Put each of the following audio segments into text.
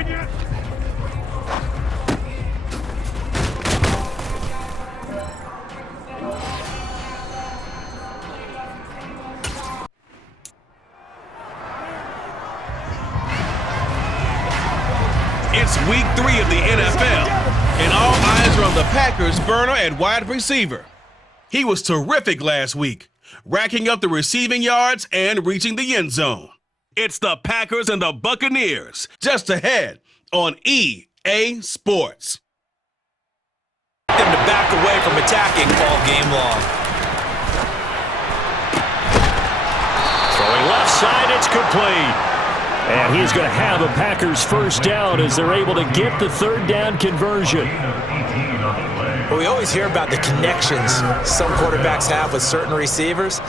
It's week 3 of the NFL, and all eyes are on the Packers' burner at wide receiver. He was terrific last week, racking up the receiving yards and reaching the end zone. It's the Packers and the Buccaneers, just ahead on EA Sports. Them to back away from attacking all game long. Throwing left side, it's complete. And he's going to have a Packers first down as they're able to get the third down conversion. Well, we always hear about the connections some quarterbacks have with certain receivers.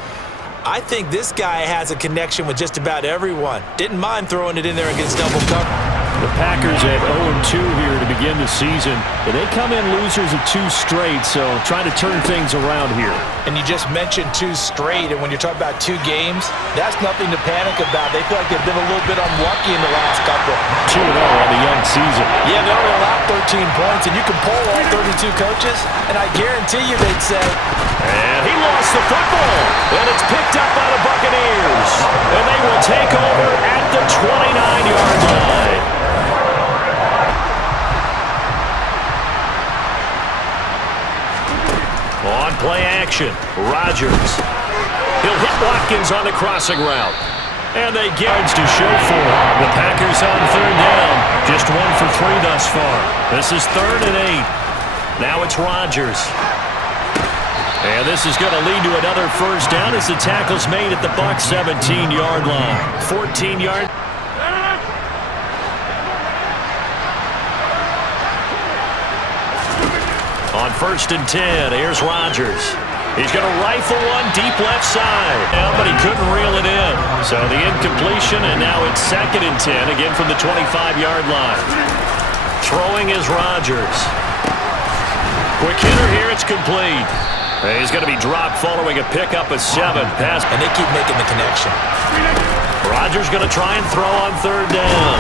I think this guy has a connection with just about everyone. Didn't mind throwing it in there against double cover. The Packers at 0-2 here to begin the season. But they come in losers of 2 straight, so trying to turn things around here. And you just mentioned 2 straight, and when you're talking about 2 games, that's nothing to panic about. They feel like they've been a little bit unlucky in the last couple. 2-0 on the young season. Yeah, they only allowed 13 points, and you can poll all 32 coaches, and I guarantee you they'd say, and he lost the football, and it's picked up by the Buccaneers. And they will take over at the 29-yard line. On play action, Rodgers. He'll hit Watkins on the crossing route. And they get to show for it. The Packers on third down. Just 1 for 3 thus far. This is 3rd and 8. Now it's Rodgers. And this is going to lead to another first down as the tackle's made at the Bucs 17-yard line. 14-yard. On 1st and 10, here's Rodgers. He's going to rifle one deep left side. Yeah, but he couldn't reel it in. So the incompletion, and now it's 2nd and 10, again from the 25-yard line. Throwing is Rodgers. Quick hitter here, it's complete. He's going to be dropped following a pickup of 7. Pass. And they keep making the connection. Rodgers going to try and throw on 3rd down.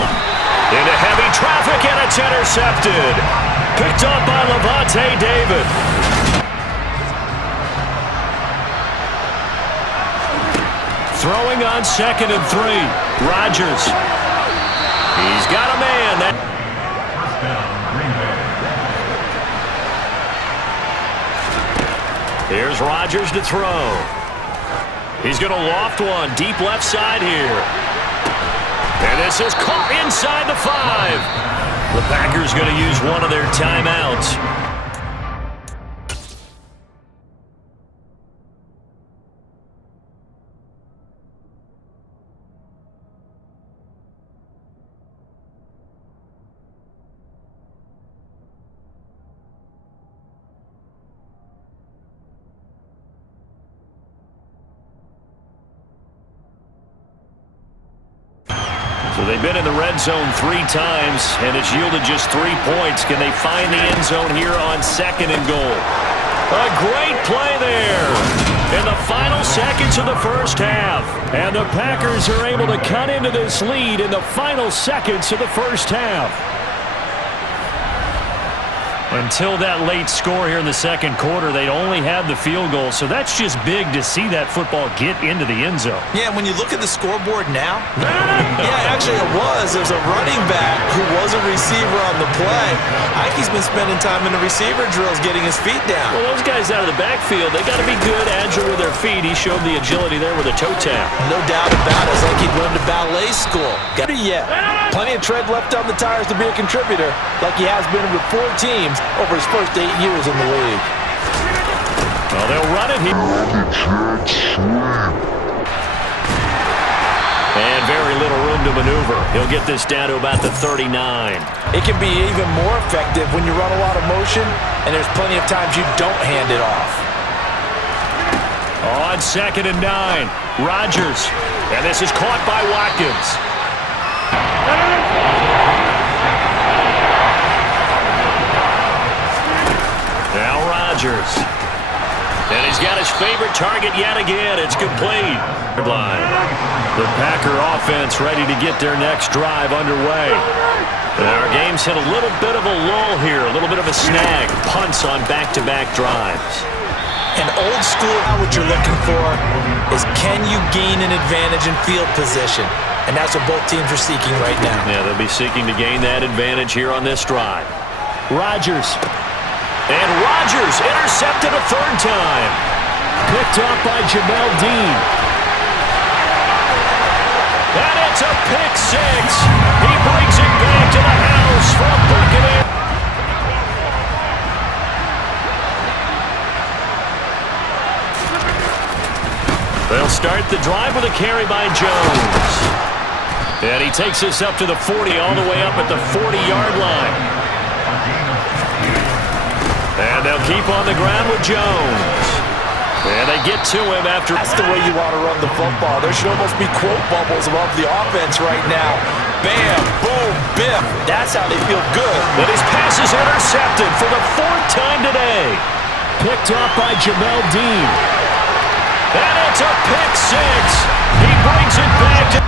Into heavy traffic, and it's intercepted. Picked up by Levante David. Throwing on 2nd and 3. Rodgers. He's got a man. Here's Rodgers to throw. He's going to loft one deep left side here. And this is caught inside the 5. The Packers going to use one of their timeouts. So they've been in the red zone 3 times, and it's yielded just 3 points. Can they find the end zone here on 2nd and goal? A great play there in the final seconds of the first half. And the Packers are able to cut into this lead in the final seconds of the first half. Until that late score here in the 2nd quarter, they'd only had the field goal, so that's just big to see that football get into the end zone. Yeah, when you look at the scoreboard now, yeah, actually it was. There's a running back who was a receiver on the play. Ike's been spending time in the receiver drills getting his feet down. Well, those guys out of the backfield, they got to be good, agile with their feet. He showed the agility there with a toe tap. No doubt about it. It's like he'd run to ballet school. Got it yet. Plenty of tread left on the tires to be a contributor, like he has been with 4 teams over his first 8 years in the league. Well, they'll run it here. And very little room to maneuver. He'll get this down to about the 39. It can be even more effective when you run a lot of motion, and there's plenty of times you don't hand it off. On 2nd and 9, Rodgers. And this is caught by Watkins. Now Rodgers. And he's got his favorite target yet again. It's complete. The Packer offense ready to get their next drive underway. Our game's hit a little bit of a lull here, a little bit of a snag. Punts on back-to-back drives. And old school, what you're looking for is can you gain an advantage in field position? And that's what both teams are seeking right now. Yeah, they'll be seeking to gain that advantage here on this drive. Rodgers. And Rodgers intercepted a third time. Picked up by Jamel Dean. And it's a pick six. He brings it back to the house for a Buccaneer. They'll start the drive with a carry by Jones. And he takes this up to the 40, all the way up at the 40-yard line. And they'll keep on the ground with Jones. And they get to him after. That's the way you want to run the football. There should almost be quote bubbles above the offense right now. Bam, boom, biff. That's how they feel good. And his pass is intercepted for the fourth time today. Picked up by Jamel Dean. And it's a pick six. He brings it back to.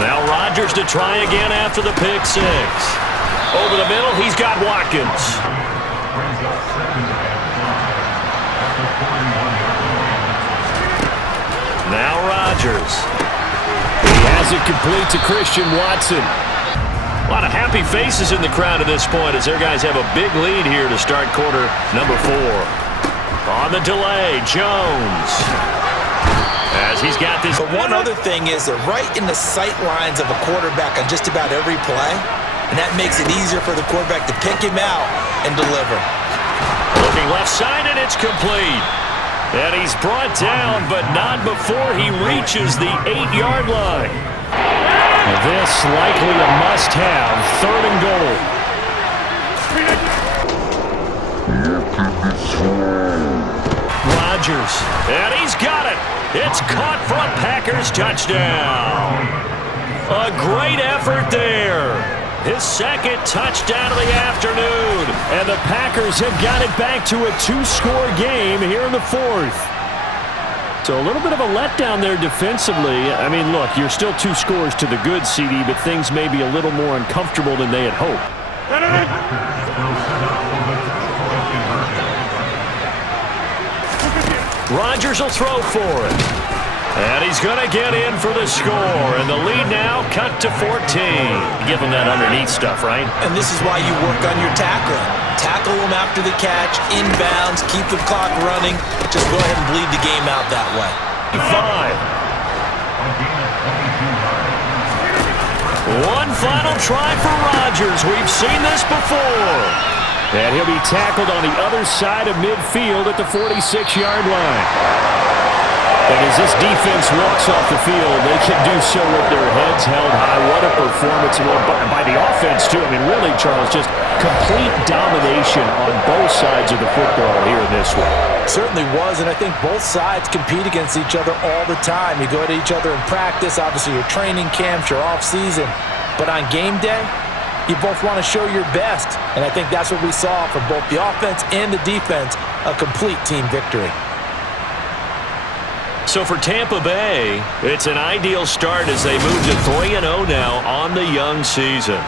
Now Rodgers to try again after the pick six. Over the middle, he's got Watkins. Now Rodgers. He has it complete to Christian Watson. A lot of happy faces in the crowd at this point as their guys have a big lead here to start quarter number 4. On the delay, Jones. As he's got this. But one other thing is they're right in the sight lines of a quarterback on just about every play, and that makes it easier for the quarterback to pick him out and deliver. Looking left side, and it's complete. And he's brought down, but not before he reaches the 8-yard line. This likely a must-have, 3rd and goal. Rodgers, and he's got it. It's caught for a Packers touchdown. A great effort there. His second touchdown of the afternoon. And the Packers have got it back to a 2-score game here in the 4th. So a little bit of a letdown there defensively. I mean, look, you're still 2 scores to the good, CD, but things may be a little more uncomfortable than they had hoped. Rodgers will throw for it. And he's going to get in for the score. And the lead now cut to 14. Give him that underneath stuff, right? And this is why you work on your tackling. Tackle them after the catch, inbounds, keep the clock running. Just go ahead and bleed the game out that way. 5. One final try for Rodgers. We've seen this before. And he'll be tackled on the other side of midfield at the 46-yard line. And as this defense walks off the field, they can do so with their heads held high. What a performance by the offense, too. I mean, really, Charles, just complete domination on both sides of the football here in this one. Certainly was, and I think both sides compete against each other all the time. You go to each other in practice, obviously your training camps, your off-season. But on game day, you both want to show your best. And I think that's what we saw from both the offense and the defense, a complete team victory. So for Tampa Bay, it's an ideal start as they move to 3-0 now on the young season.